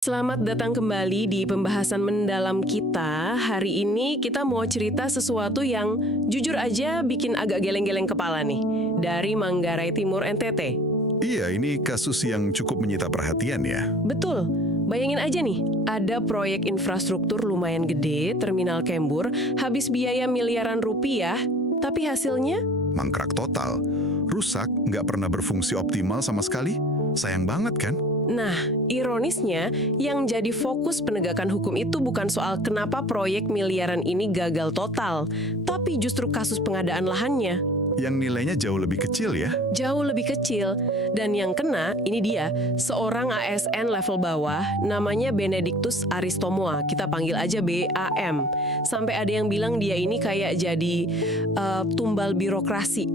Selamat datang kembali di pembahasan mendalam kita. Hari ini kita mau cerita sesuatu yang jujur aja bikin agak geleng-geleng kepala nih. Dari Manggarai Timur NTT. Iya, ini kasus yang cukup menyita perhatian ya. Betul, bayangin aja nih, ada proyek infrastruktur lumayan gede, terminal Kembur, habis biaya miliaran rupiah, tapi hasilnya? Mangkrak total, rusak, nggak pernah berfungsi optimal sama sekali. Sayang banget kan? Nah, ironisnya, yang jadi fokus penegakan hukum itu bukan soal kenapa proyek miliaran ini gagal total, tapi justru kasus pengadaan lahannya. Yang nilainya jauh lebih kecil ya. Jauh lebih kecil. Dan yang kena, ini dia, seorang ASN level bawah, namanya Benedictus Aristomoa, kita panggil aja BAM. Sampai ada yang bilang dia ini kayak jadi tumbal birokrasi.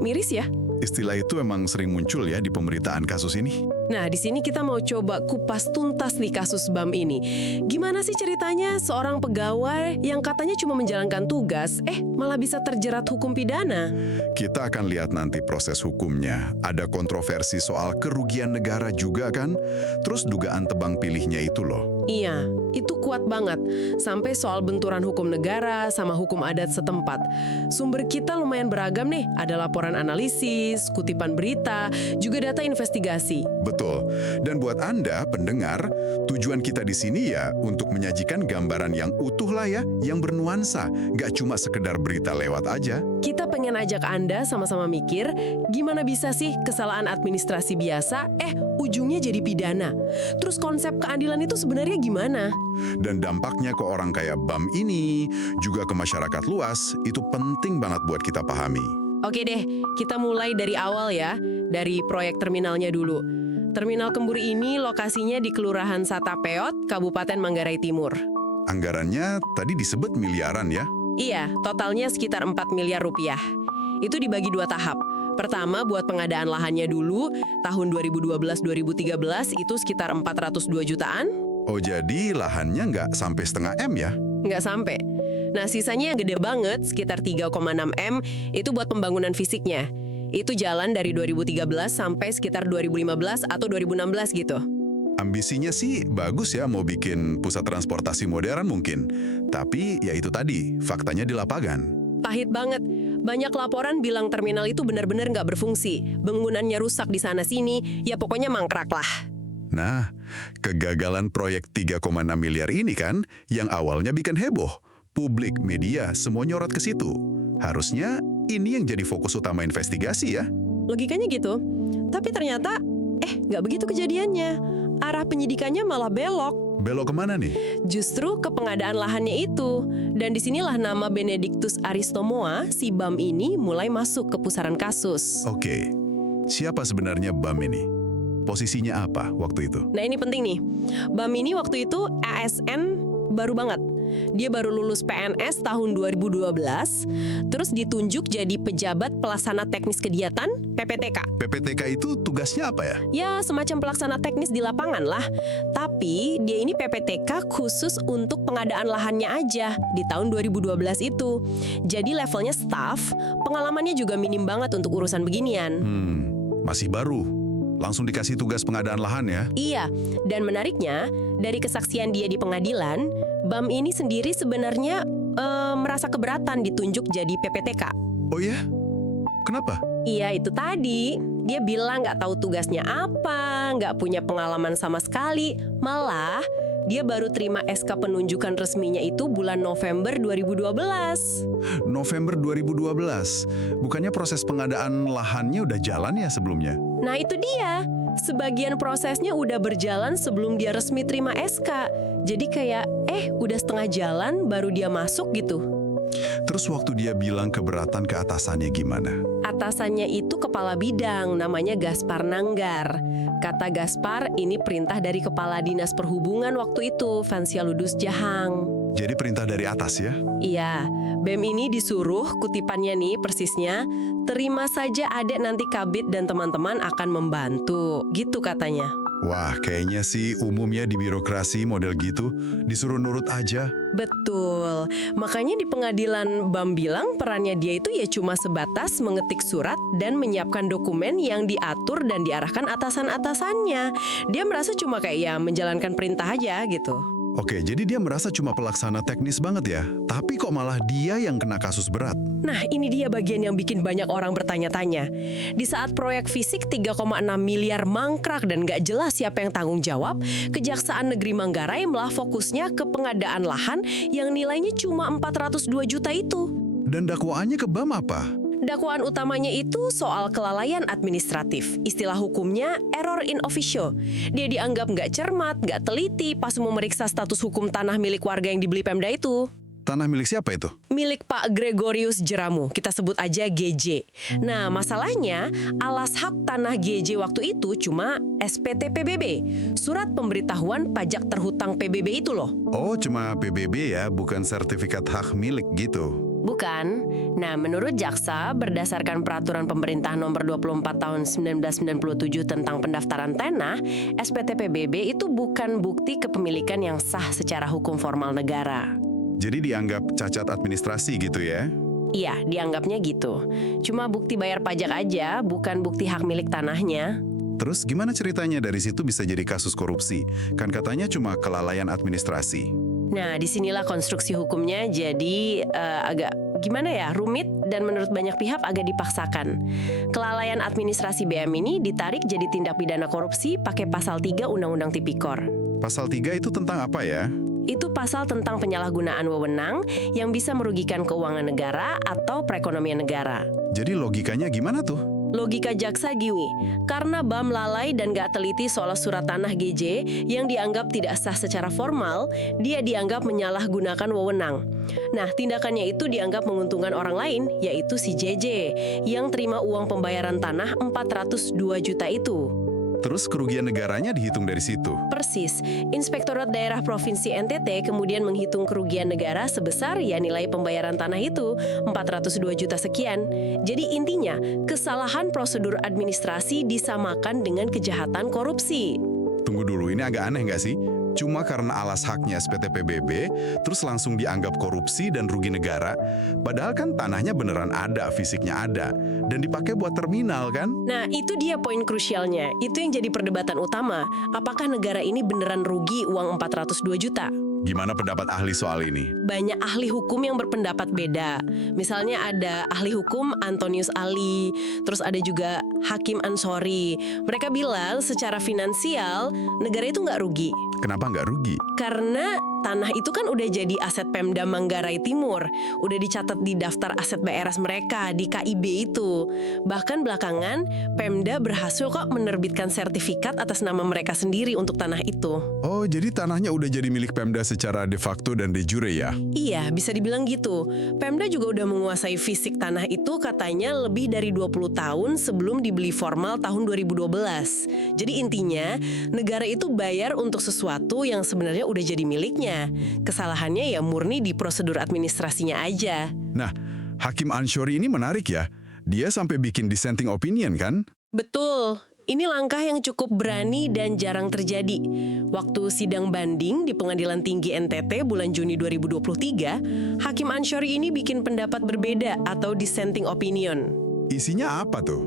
Miris ya? Istilah itu emang sering muncul ya di pemberitaan kasus ini. Nah, di sini kita mau coba kupas tuntas nih kasus BAM ini. Gimana sih ceritanya seorang pegawai yang katanya cuma menjalankan tugas, malah bisa terjerat hukum pidana? Kita akan lihat nanti proses hukumnya. Ada kontroversi soal kerugian negara juga kan? Terus dugaan tebang pilihnya itu loh. Iya, itu kuat banget. Sampai soal benturan hukum negara sama hukum adat setempat. Sumber kita lumayan beragam nih. Ada laporan analisis, kutipan berita, juga data investigasi. Betul. Dan buat Anda, pendengar, tujuan kita di sini ya untuk menyajikan gambaran yang utuh lah ya, yang bernuansa. Nggak cuma sekedar berita lewat aja. Kita pengen ajak Anda sama-sama mikir, gimana bisa sih kesalahan administrasi biasa, ujungnya jadi pidana. Terus konsep keadilan itu sebenarnya gimana? Dan dampaknya ke orang kayak BAM ini, juga ke masyarakat luas, itu penting banget buat kita pahami. Oke deh, kita mulai dari awal ya, dari proyek terminalnya dulu. Terminal Kembur ini lokasinya di Kelurahan Satapeot, Kabupaten Manggarai Timur. Anggarannya tadi disebut miliaran ya? Iya, totalnya sekitar 4 miliar rupiah. Itu dibagi 2 tahap. Pertama buat pengadaan lahannya dulu, tahun 2012-2013 itu sekitar 402 jutaan. Oh jadi lahannya nggak sampai setengah M ya? Nggak sampai. Nah sisanya yang gede banget, sekitar 3,6 M, itu buat pembangunan fisiknya. Itu jalan dari 2013 sampai sekitar 2015 atau 2016 gitu. Ambisinya sih bagus ya mau bikin pusat transportasi modern mungkin. Tapi ya itu tadi, faktanya di lapangan. Pahit banget. Banyak laporan bilang terminal itu benar-benar nggak berfungsi. Bangunannya rusak di sana-sini, ya pokoknya mangkrak lah. Nah, kegagalan proyek 3,6 miliar ini kan yang awalnya bikin heboh. Publik, media, semua nyorot ke situ. Harusnya ini yang jadi fokus utama investigasi ya. Logikanya gitu. Tapi ternyata, nggak begitu kejadiannya. Arah penyidikannya malah belok. Belok kemana nih? Justru ke pengadaan lahannya itu. Dan disinilah nama Benedictus Aristomoa, si BAM ini mulai masuk ke pusaran kasus. Oke, siapa sebenarnya BAM ini? Posisinya apa waktu itu? Nah ini penting nih. BAM ini waktu itu ASN baru banget. Dia baru lulus PNS tahun 2012, terus ditunjuk jadi pejabat pelaksana teknis kegiatan PPTK. PPTK itu tugasnya apa ya? Ya, semacam pelaksana teknis di lapangan lah. Tapi dia ini PPTK khusus untuk pengadaan lahannya aja di tahun 2012 itu. Jadi levelnya staff, pengalamannya juga minim banget untuk urusan beginian. Masih baru. Langsung dikasih tugas pengadaan lahan ya? Iya, dan menariknya, dari kesaksian dia di pengadilan, BAM ini sendiri sebenarnya merasa keberatan ditunjuk jadi PPTK. Oh ya? Kenapa? Iya, itu tadi. Dia bilang nggak tahu tugasnya apa, nggak punya pengalaman sama sekali. Malah, dia baru terima SK penunjukan resminya itu bulan November 2012. November 2012. Bukannya proses pengadaan lahannya udah jalan ya sebelumnya? Nah itu dia, sebagian prosesnya udah berjalan sebelum dia resmi terima SK. Jadi kayak, udah setengah jalan baru dia masuk gitu. Terus waktu dia bilang keberatan ke atasannya gimana? Atasannya itu kepala bidang, namanya Gaspar Nanggar. Kata Gaspar, ini perintah dari Kepala Dinas Perhubungan waktu itu, Vansialudus Jahang. Jadi perintah dari atas ya? Iya, BEM ini disuruh, kutipannya nih persisnya, terima saja adek nanti Kabid dan teman-teman akan membantu, gitu katanya. Wah, kayaknya sih umumnya di birokrasi model gitu, disuruh nurut aja. Betul. Makanya di pengadilan BAM bilang perannya dia itu ya cuma sebatas mengetik surat dan menyiapkan dokumen yang diatur dan diarahkan atasan-atasannya. Dia merasa cuma kayak ya menjalankan perintah aja gitu. Oke, jadi dia merasa cuma pelaksana teknis banget ya, tapi kok malah dia yang kena kasus berat. Nah, ini dia bagian yang bikin banyak orang bertanya-tanya. Di saat proyek fisik 3,6 miliar mangkrak dan nggak jelas siapa yang tanggung jawab, Kejaksaan Negeri Manggarai malah fokusnya ke pengadaan lahan yang nilainya cuma 402 juta itu. Dan dakwaannya ke BAM apa? Dakwaan utamanya itu soal kelalaian administratif. Istilah hukumnya error in officio. Dia dianggap nggak cermat, nggak teliti pas memeriksa status hukum tanah milik warga yang dibeli Pemda itu. Tanah milik siapa itu? Milik Pak Gregorius Jeramu, kita sebut aja GJ. Nah, masalahnya alas hak tanah GJ waktu itu cuma SPT PBB, Surat Pemberitahuan Pajak Terhutang PBB itu loh. Oh, cuma PBB ya, bukan sertifikat hak milik gitu. Bukan. Nah, menurut jaksa, berdasarkan peraturan pemerintah nomor 24 tahun 1997 tentang pendaftaran tanah, SPT PBB itu bukan bukti kepemilikan yang sah secara hukum formal negara. Jadi dianggap cacat administrasi gitu ya? Iya, dianggapnya gitu. Cuma bukti bayar pajak aja, bukan bukti hak milik tanahnya. Terus gimana ceritanya dari situ bisa jadi kasus korupsi? Kan katanya cuma kelalaian administrasi. Nah, disinilah konstruksi hukumnya jadi agak gimana ya, rumit dan menurut banyak pihak agak dipaksakan. Kelalaian administrasi BM ini ditarik jadi tindak pidana korupsi pakai pasal 3 Undang-Undang Tipikor. Pasal 3 itu tentang apa ya? Itu pasal tentang penyalahgunaan wewenang yang bisa merugikan keuangan negara atau perekonomian negara. Jadi logikanya gimana tuh? Logika jaksa gini, karena BAM lalai dan gak teliti soal surat tanah GJ yang dianggap tidak sah secara formal, dia dianggap menyalahgunakan wewenang. Nah, tindakannya itu dianggap menguntungkan orang lain, yaitu si JJ, yang terima uang pembayaran tanah 402 juta itu. Terus kerugian negaranya dihitung dari situ. Persis, Inspektorat Daerah Provinsi NTT kemudian menghitung kerugian negara sebesar ya nilai pembayaran tanah itu 402 juta sekian. Jadi intinya, kesalahan prosedur administrasi disamakan dengan kejahatan korupsi. Tunggu dulu, ini agak aneh nggak sih? Cuma karena alas haknya SPT PBB, terus langsung dianggap korupsi dan rugi negara. Padahal kan tanahnya beneran ada, fisiknya ada, dan dipakai buat terminal kan? Nah, itu dia poin krusialnya. Itu yang jadi perdebatan utama. Apakah negara ini beneran rugi uang 402 juta? Gimana pendapat ahli soal ini? Banyak ahli hukum yang berpendapat beda. Misalnya ada ahli hukum Antonius Ali, terus ada juga Hakim Ansori. Mereka bilang secara finansial negara itu nggak rugi. Kenapa nggak rugi? Karena tanah itu kan udah jadi aset Pemda Manggarai Timur, udah dicatat di daftar aset BRS mereka di KIB itu. Bahkan belakangan Pemda berhasil kok menerbitkan sertifikat atas nama mereka sendiri untuk tanah itu. Oh, jadi tanahnya udah jadi milik Pemda secara de facto dan de jure ya? Iya, bisa dibilang gitu. Pemda juga udah menguasai fisik tanah itu katanya lebih dari 20 tahun sebelum dibeli formal tahun 2012. Jadi intinya, negara itu bayar untuk sesuatu yang sebenarnya udah jadi miliknya. Kesalahannya ya murni di prosedur administrasinya aja. Nah, Hakim Anshori ini menarik ya. Dia sampai bikin dissenting opinion kan? Betul. Ini langkah yang cukup berani dan jarang terjadi. Waktu sidang banding di Pengadilan Tinggi NTT bulan Juni 2023, Hakim Anshori ini bikin pendapat berbeda atau dissenting opinion. Isinya apa tuh?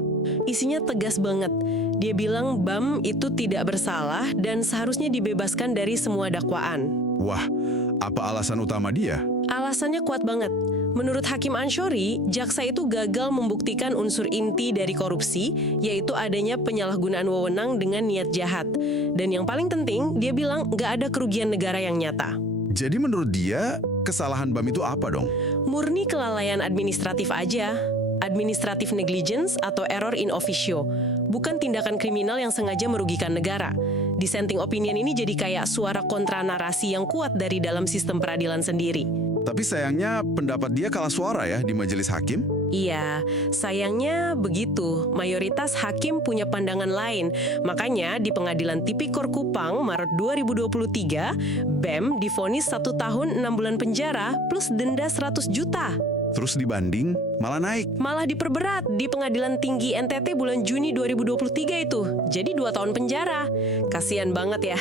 Isinya tegas banget. Dia bilang BAM itu tidak bersalah dan seharusnya dibebaskan dari semua dakwaan. Wah, apa alasan utama dia? Alasannya kuat banget. Menurut Hakim Anshori, jaksa itu gagal membuktikan unsur inti dari korupsi, yaitu adanya penyalahgunaan wewenang dengan niat jahat. Dan yang paling penting, dia bilang nggak ada kerugian negara yang nyata. Jadi menurut dia, kesalahan BAM itu apa dong? Murni kelalaian administratif aja. Administrative negligence atau error in officio. Bukan tindakan kriminal yang sengaja merugikan negara. Dissenting opinion ini jadi kayak suara kontra narasi yang kuat dari dalam sistem peradilan sendiri. Tapi sayangnya pendapat dia kalah suara ya di majelis hakim. Iya, sayangnya begitu. Mayoritas hakim punya pandangan lain. Makanya di Pengadilan Tipikor Kupang Maret 2023, BEM divonis 1 tahun 6 bulan penjara plus denda 100 juta. Terus dibanding, malah naik. Malah diperberat di Pengadilan Tinggi NTT bulan Juni 2023 itu. Jadi 2 tahun penjara. Kasian banget ya.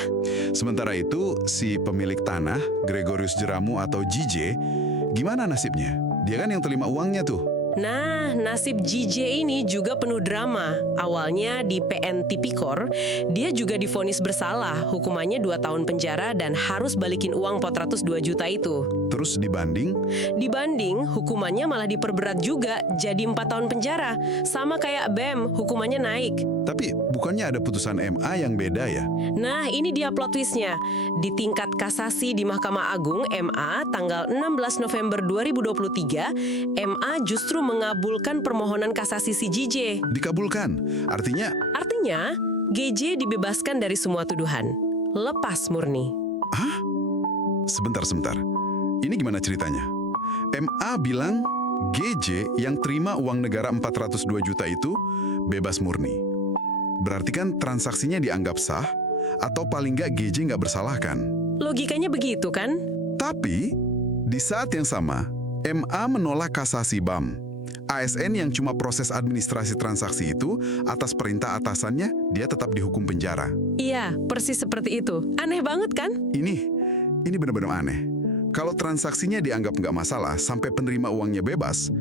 Sementara itu, si pemilik tanah, Gregorius Jeramu atau JJ, gimana nasibnya? Dia kan yang terima uangnya tuh. Nah, nasib JJ ini juga penuh drama. Awalnya di PN Tipikor, dia juga divonis bersalah. Hukumannya 2 tahun penjara dan harus balikin uang 402 juta itu. Terus dibanding, Dibanding, hukumannya malah diperberat juga, jadi 4 tahun penjara. Sama kayak BEM, hukumannya naik. tapi bukannya ada putusan MA yang beda ya? Nah, ini dia plot twistnya. Di tingkat kasasi di Mahkamah Agung, MA, tanggal 16 November 2023, MA justru mengabulkan permohonan kasasi si JJ. Dikabulkan. Artinya, Artinya, GJ dibebaskan dari semua tuduhan. Lepas murni. sebentar. Ini gimana ceritanya? MA bilang GJ yang terima uang negara 402 juta itu bebas murni. Berarti kan transaksinya dianggap sah, atau paling nggak GJ nggak bersalah kan? Logikanya begitu kan? Tapi, di saat yang sama, MA menolak kasasi BAM. ASN yang cuma proses administrasi transaksi itu, atas perintah atasannya, dia tetap dihukum penjara. Iya, persis seperti itu. Aneh banget kan? Ini benar-benar aneh. Kalau transaksinya dianggap nggak masalah sampai penerima uangnya bebas,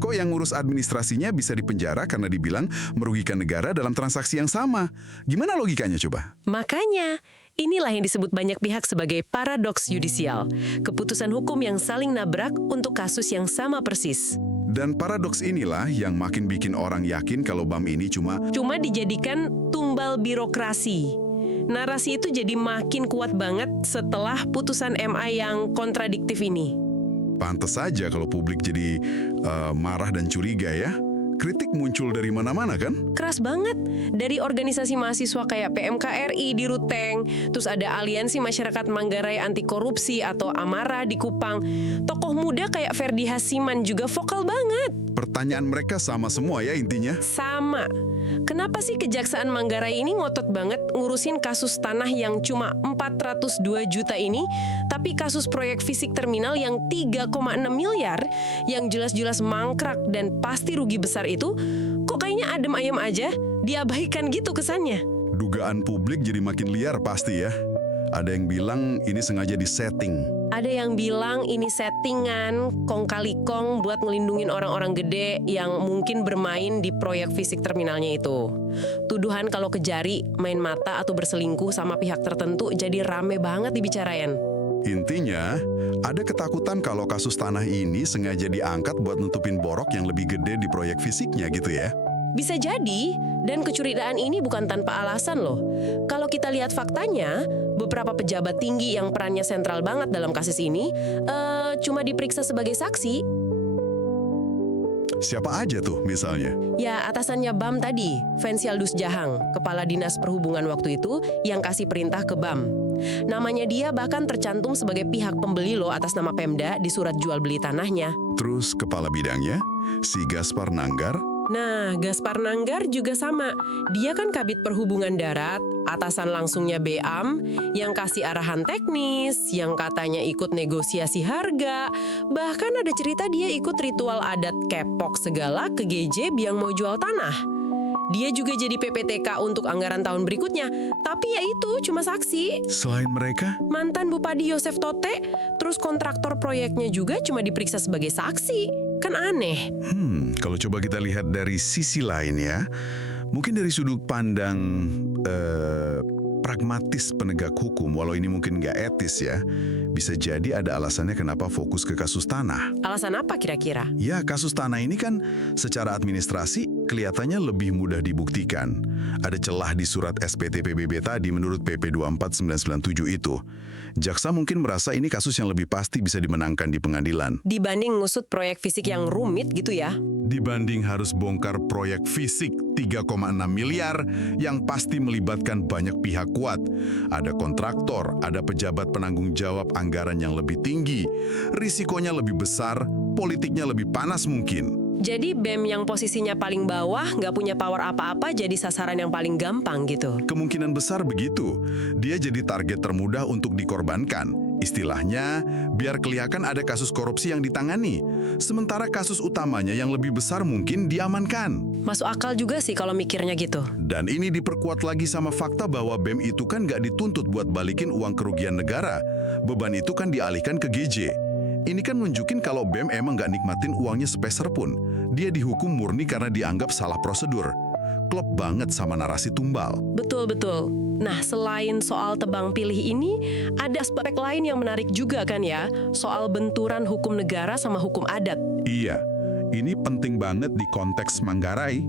kok yang ngurus administrasinya bisa dipenjara karena dibilang merugikan negara dalam transaksi yang sama? Gimana logikanya coba? Makanya, inilah yang disebut banyak pihak sebagai paradoks yudisial. Keputusan hukum yang saling nabrak untuk kasus yang sama persis. Dan paradoks inilah yang makin bikin orang yakin kalau BAM ini cuma Cuma dijadikan tumbal birokrasi. Narasi itu jadi makin kuat banget setelah putusan MA yang kontradiktif ini. pantas saja kalau publik jadi marah dan curiga ya. Kritik muncul dari mana-mana kan? Keras banget. Dari organisasi mahasiswa kayak PMKRI di Ruteng, terus ada Aliansi Masyarakat Manggarai Anti Korupsi atau Amara di Kupang. Tokoh muda kayak Ferdi Hasiman juga vokal banget. Pertanyaan mereka sama semua ya intinya. Sama. Kenapa sih Kejaksaan Manggarai ini ngotot banget ngurusin kasus tanah yang cuma 402 juta ini, tapi kasus proyek fisik terminal yang 3,6 miliar, yang jelas-jelas mangkrak dan pasti rugi besar itu, kok kayaknya adem ayem aja, diabaikan gitu kesannya. Dugaan publik jadi makin liar pasti ya. Ada yang bilang ini sengaja disetting. Ada yang bilang ini settingan, kong kali kong buat ngelindungin orang-orang gede yang mungkin bermain di proyek fisik terminalnya itu. Tuduhan kalau kejari, main mata atau berselingkuh sama pihak tertentu jadi rame banget dibicarain. Intinya, ada ketakutan kalau kasus tanah ini sengaja diangkat buat nutupin borok yang lebih gede di proyek fisiknya gitu ya. Bisa jadi, dan kecurigaan ini bukan tanpa alasan loh. Kalau kita lihat faktanya, beberapa pejabat tinggi yang perannya sentral banget dalam kasus ini cuma diperiksa sebagai saksi. Siapa aja tuh misalnya? Ya, atasannya BAM tadi, Fensialdus Jahang, Kepala Dinas Perhubungan waktu itu yang kasih perintah ke BAM. Namanya dia bahkan tercantum sebagai pihak pembeli loh atas nama Pemda di surat jual beli tanahnya. Terus kepala bidangnya, si Gaspar Nanggar. Nah, Gaspar Nanggar juga sama. Dia kan Kabid Perhubungan Darat, atasan langsungnya BAM, yang kasih arahan teknis, yang katanya ikut negosiasi harga. Bahkan ada cerita dia ikut ritual adat kepok segala ke GJ yang mau jual tanah. Dia juga jadi PPTK untuk anggaran tahun berikutnya. Tapi ya itu, cuma saksi. Selain mereka, Mantan Bupati Yosef Tote, terus kontraktor proyeknya juga cuma diperiksa sebagai saksi. Kan aneh. kalau coba kita lihat dari sisi lain ya, mungkin dari sudut pandang pragmatis penegak hukum, walau ini mungkin nggak etis ya, bisa jadi ada alasannya kenapa fokus ke kasus tanah. Alasan apa kira-kira? Ya, kasus tanah ini kan secara administrasi kelihatannya lebih mudah dibuktikan. Ada celah di surat SPT PBB tadi menurut PP 24997 itu. Jaksa mungkin merasa ini kasus yang lebih pasti bisa dimenangkan di pengadilan. Dibanding ngusut proyek fisik yang rumit gitu ya. Dibanding harus bongkar proyek fisik 3,6 miliar yang pasti melibatkan banyak pihak kuat. Ada kontraktor, ada pejabat penanggung jawab anggaran yang lebih tinggi, risikonya lebih besar, politiknya lebih panas mungkin. Jadi BEM yang posisinya paling bawah nggak punya power apa-apa jadi sasaran yang paling gampang gitu. Kemungkinan besar begitu. Dia jadi target termudah untuk dikorbankan. Istilahnya, biar kelihatan ada kasus korupsi yang ditangani, sementara kasus utamanya yang lebih besar mungkin diamankan. Masuk akal juga sih kalau mikirnya gitu. Dan ini diperkuat lagi sama fakta bahwa BEM itu kan nggak dituntut buat balikin uang kerugian negara. Beban itu kan dialihkan ke GJ. Ini kan nunjukin kalau BEM emang nggak nikmatin uangnya sepeser pun. Dia dihukum murni karena dianggap salah prosedur. Klop banget sama narasi tumbal. Betul-betul. Nah, selain soal tebang pilih ini, ada aspek lain yang menarik juga kan ya, soal benturan hukum negara sama hukum adat. Iya, ini penting banget di konteks Manggarai.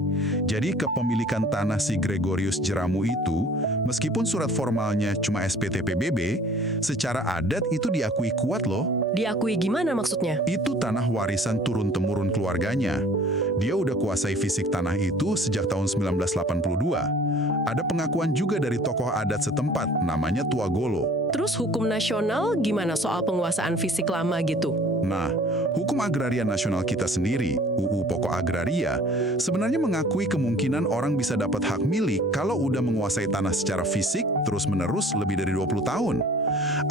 Jadi kepemilikan tanah si Gregorius Jeramu itu, meskipun surat formalnya cuma SPT PBB, secara adat itu diakui kuat loh. Diakui gimana maksudnya? Itu tanah warisan turun-temurun keluarganya. Dia udah kuasai fisik tanah itu sejak tahun 1982. Ada pengakuan juga dari tokoh adat setempat, namanya Tua Golo. Terus hukum nasional gimana soal penguasaan fisik lama gitu? Nah, hukum agraria nasional kita sendiri, UU Pokok Agraria, sebenarnya mengakui kemungkinan orang bisa dapat hak milik kalau udah menguasai tanah secara fisik terus-menerus lebih dari 20 tahun.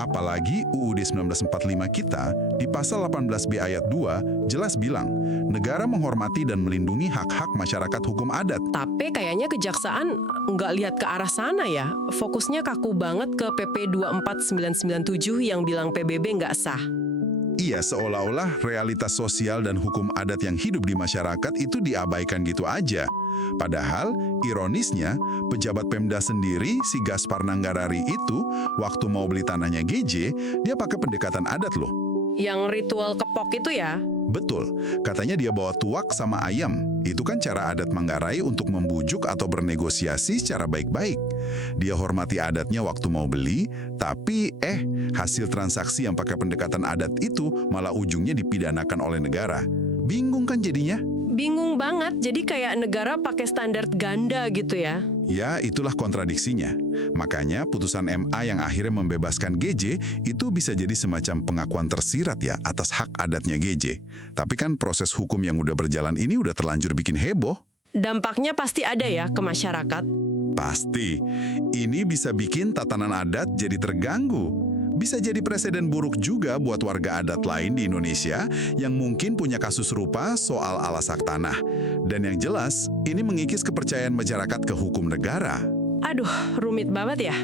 Apalagi UUD 1945 kita, di pasal 18B ayat 2, jelas bilang, negara menghormati dan melindungi hak-hak masyarakat hukum adat. Tapi kayaknya kejaksaan nggak lihat ke arah sana ya. Fokusnya kaku banget ke PP 24997 yang bilang PBB nggak sah. Iya, seolah-olah realitas sosial dan hukum adat yang hidup di masyarakat itu diabaikan gitu aja. Padahal, ironisnya, pejabat Pemda sendiri, si Gaspar Nanggarari itu, waktu mau beli tanahnya GJ, dia pakai pendekatan adat loh. Yang ritual kepok itu ya? Betul, katanya dia bawa tuak sama ayam. Itu kan cara adat Manggarai untuk membujuk atau bernegosiasi secara baik-baik. Dia hormati adatnya waktu mau beli, tapi hasil transaksi yang pakai pendekatan adat itu malah ujungnya dipidanakan oleh negara. Bingung kan jadinya? Bingung banget, jadi kayak negara pakai standar ganda gitu ya. Ya, itulah kontradiksinya. Makanya putusan MA yang akhirnya membebaskan GJ itu bisa jadi semacam pengakuan tersirat ya atas hak adatnya GJ. Tapi kan proses hukum yang udah berjalan ini udah terlanjur bikin heboh. Dampaknya pasti ada ya ke masyarakat. Pasti. Ini bisa bikin tatanan adat jadi terganggu. Bisa jadi presiden buruk juga buat warga adat lain di Indonesia yang mungkin punya kasus serupa soal alas hak tanah. Dan yang jelas, ini mengikis kepercayaan masyarakat ke hukum negara. Aduh, rumit banget ya.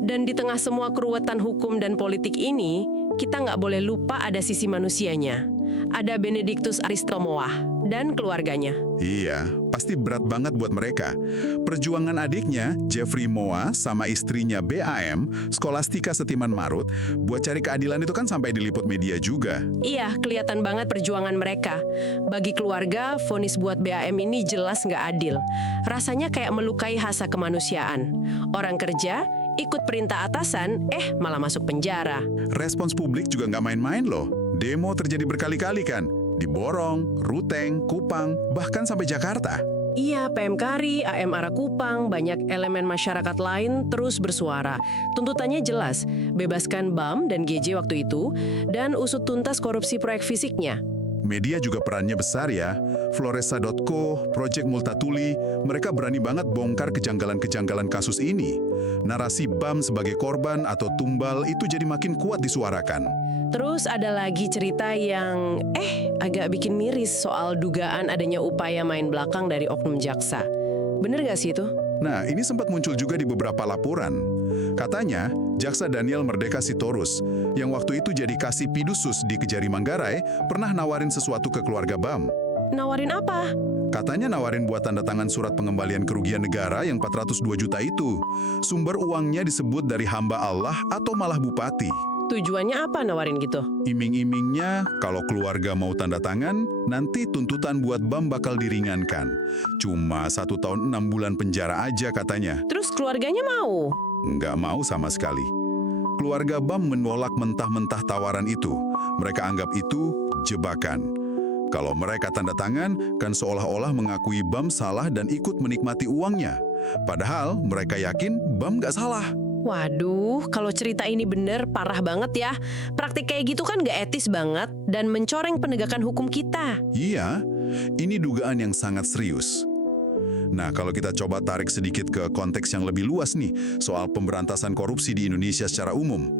Dan di tengah semua keruwetan hukum dan politik ini, kita nggak boleh lupa ada sisi manusianya. Ada Benedictus Aristomoa dan keluarganya. Iya, pasti berat banget buat mereka. Perjuangan adiknya, Jeffrey Moa, sama istrinya BAM, Scholastica Setiman Marut, buat cari keadilan itu kan sampai diliput media juga. Iya, kelihatan banget perjuangan mereka. Bagi keluarga, vonis buat BAM ini jelas nggak adil. Rasanya kayak melukai hasa kemanusiaan. Orang kerja, ikut perintah atasan, malah masuk penjara. Respons publik juga nggak main-main loh. Demo terjadi berkali-kali kan. Di Borong, Ruteng, Kupang, bahkan sampai Jakarta. Iya, PMKRI, AM Arah Kupang, banyak elemen masyarakat lain terus bersuara. Tuntutannya jelas, bebaskan BAM dan GJ waktu itu, dan usut tuntas korupsi proyek fisiknya. Media juga perannya besar ya. Floresa.co, Project Multatuli, mereka berani banget bongkar kejanggalan-kejanggalan kasus ini. Narasi BAM sebagai korban atau tumbal itu jadi makin kuat disuarakan. Terus ada lagi cerita yang agak bikin miris soal dugaan adanya upaya main belakang dari oknum jaksa. Bener gak sih itu? Nah, ini sempat muncul juga di beberapa laporan. Katanya, Jaksa Daniel Merdeka Sitorus, yang waktu itu jadi kasih pidusus di Kejari Manggarai, pernah nawarin sesuatu ke keluarga BAM. Nawarin apa? Katanya nawarin buat tanda tangan surat pengembalian kerugian negara yang 402 juta itu. Sumber uangnya disebut dari hamba Allah atau malah bupati. Tujuannya apa nawarin gitu? Iming-imingnya, kalau keluarga mau tanda tangan, nanti tuntutan buat BAM bakal diringankan. Cuma 1 tahun 6 bulan penjara aja katanya. Terus keluarganya mau? Nggak mau sama sekali. Keluarga BAM menolak mentah-mentah tawaran itu. Mereka anggap itu jebakan. Kalau mereka tanda tangan, kan seolah-olah mengakui BAM salah dan ikut menikmati uangnya. Padahal mereka yakin BAM nggak salah. Waduh, kalau cerita ini bener parah banget ya. Praktik kayak gitu kan gak etis banget dan mencoreng penegakan hukum kita. Iya, ini dugaan yang sangat serius. Nah, kalau kita coba tarik sedikit ke konteks yang lebih luas nih, soal pemberantasan korupsi di Indonesia secara umum.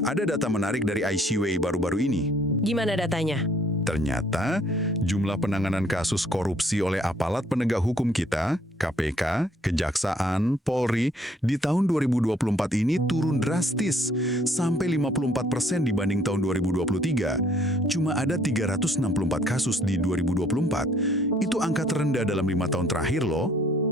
Ada data menarik dari ICW baru-baru ini. Gimana datanya? Ternyata, jumlah penanganan kasus korupsi oleh aparat penegak hukum kita, KPK, Kejaksaan, Polri, di tahun 2024 ini turun drastis, sampai 54% dibanding tahun 2023. Cuma ada 364 kasus di 2024. Itu angka terendah dalam 5 tahun terakhir loh.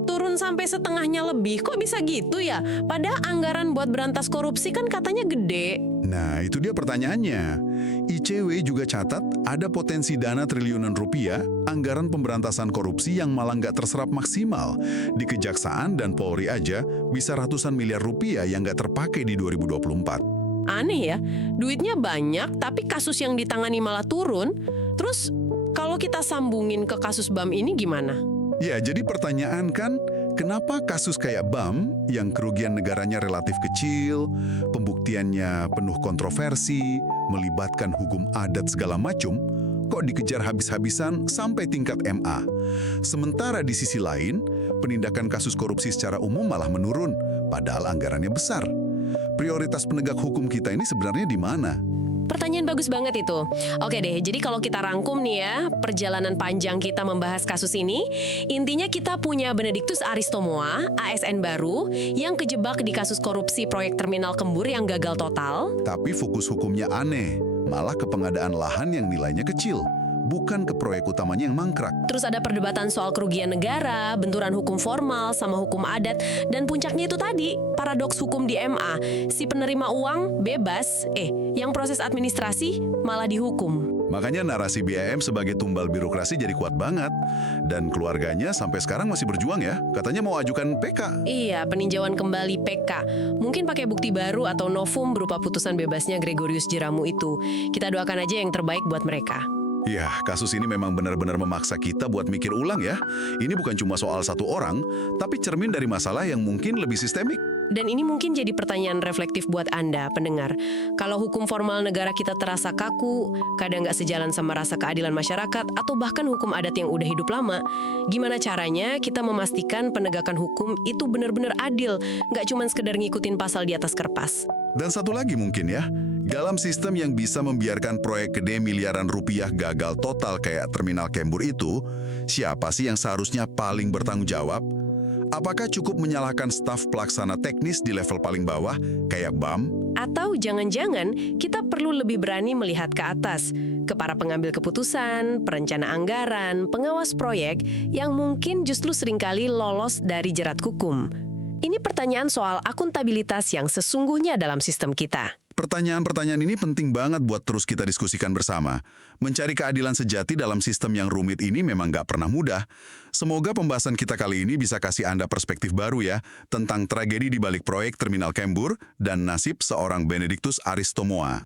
Turun sampai setengahnya lebih, kok bisa gitu ya? Padahal anggaran buat berantas korupsi kan katanya gede. Nah, itu dia pertanyaannya. ICW juga catat ada potensi dana triliunan rupiah anggaran pemberantasan korupsi yang malah nggak terserap maksimal. Di Kejaksaan dan Polri aja bisa ratusan miliar rupiah yang nggak terpakai di 2024. Aneh ya, duitnya banyak tapi kasus yang ditangani malah turun. Terus kalau kita sambungin ke kasus BAM ini gimana? Ya, jadi pertanyaan kan, kenapa kasus kayak BAM yang kerugian negaranya relatif kecil, pembuktiannya penuh kontroversi, melibatkan hukum adat segala macam, kok dikejar habis-habisan sampai tingkat MA? Sementara di sisi lain, penindakan kasus korupsi secara umum malah menurun, padahal anggarannya besar. Prioritas penegak hukum kita ini sebenarnya di mana? Pertanyaan bagus banget itu. Oke deh, jadi kalau kita rangkum nih ya, perjalanan panjang kita membahas kasus ini, intinya kita punya Benediktus Aristomoa, ASN baru, yang kejebak di kasus korupsi proyek terminal Kembur yang gagal total. Tapi fokus hukumnya aneh, malah ke pengadaan lahan yang nilainya kecil, bukan ke proyek utamanya yang mangkrak. Terus ada perdebatan soal kerugian negara, benturan hukum formal sama hukum adat, dan puncaknya itu tadi, paradoks hukum di MA. Si penerima uang bebas, yang proses administrasi malah dihukum. Makanya narasi BAM sebagai tumbal birokrasi jadi kuat banget. Dan keluarganya sampai sekarang masih berjuang ya, katanya mau ajukan PK. Iya, peninjauan kembali PK. Mungkin pakai bukti baru atau novum berupa putusan bebasnya Gregorius Jeramu itu. Kita doakan aja yang terbaik buat mereka. Ya, kasus ini memang benar-benar memaksa kita buat mikir ulang ya. Ini bukan cuma soal satu orang, tapi cermin dari masalah yang mungkin lebih sistemik. Dan ini mungkin jadi pertanyaan reflektif buat Anda, pendengar. Kalau hukum formal negara kita terasa kaku, kadang nggak sejalan sama rasa keadilan masyarakat, atau bahkan hukum adat yang udah hidup lama, gimana caranya kita memastikan penegakan hukum itu benar-benar adil, nggak cuma sekedar ngikutin pasal di atas kertas? Dan satu lagi mungkin ya, dalam sistem yang bisa membiarkan proyek gede miliaran rupiah gagal total kayak terminal Kembur itu, siapa sih yang seharusnya paling bertanggung jawab? Apakah cukup menyalahkan staf pelaksana teknis di level paling bawah, kayak BAM? Atau jangan-jangan kita perlu lebih berani melihat ke atas, ke para pengambil keputusan, perencana anggaran, pengawas proyek, yang mungkin justru seringkali lolos dari jerat hukum. Ini pertanyaan soal akuntabilitas yang sesungguhnya dalam sistem kita. Pertanyaan-pertanyaan ini penting banget buat terus kita diskusikan bersama. Mencari keadilan sejati dalam sistem yang rumit ini memang nggak pernah mudah. Semoga pembahasan kita kali ini bisa kasih Anda perspektif baru ya, tentang tragedi di balik proyek Terminal Kembur dan nasib seorang Benediktus Aristomoa.